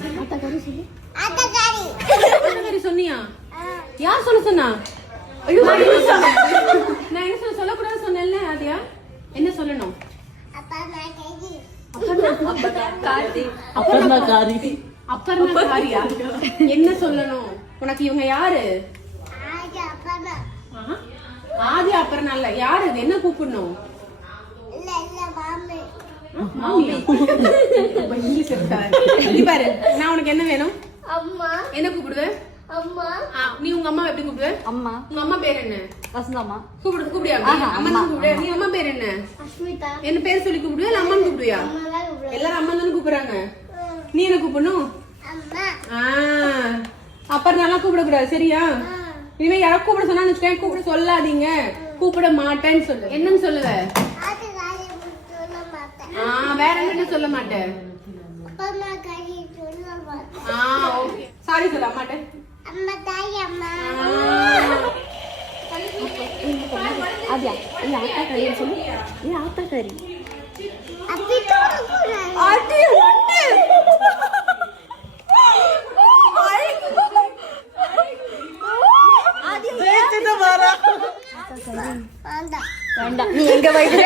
ஆத்தாக்காரி சொன்னியா? யார் சொன்னா? ஐயோ நான் என்ன சொல்லக்கூடாது சொன்னேன்ல. ஆதியா என்ன சொல்லணும்? அப்பர்ணாக்காரியா? என்ன சொல்லணும்? உனக்கு இவங்க யாரு? ஆதி அப்பர்ணா இல்ல. யாரு இது? என்ன கூப்பிடணும்? பாரு, நான் உனக்கு என்ன வேணும்? என்ன கூப்பிடுவேன்? நீ உங்க அம்மா எப்படி கூப்பிடுவ? அம்மா. உங்க அம்மா பேர் என்ன? வசந்தாம்மா. கூப்பிடுறியா? அம்மா தான் கூப்பிடுறியா? நீ அம்மா பேர் என்ன? அஸ்மிதா. என்ன பேர் சொல்லி கூப்பிடுவியா இல்ல அம்மான்னு கூப்பிடுவியா? எல்லாரும் அம்மா தானே கூப்பிடுறாங்க. நீ என்ன கூப்பிடணும்? அப்புறம் நல்லா கூப்பிட கூடாது, சரியா? இனிமே யாரும் கூப்பிட சொன்னா கூப்பிட சொல்லாதீங்க. கூப்பிட மாட்டேன்னு சொல்லு. என்னன்னு சொல்லுவ? வேற என்ன சொல்ல மாட்டேன்? சாரி சொல்ல மாட்டேன். ஆதியா இல்ல ஆத்தாக்காரி சொல்லு. ஏ ஆத்தாக்காரி வேண்டாம். நீ எங்க வைப்பு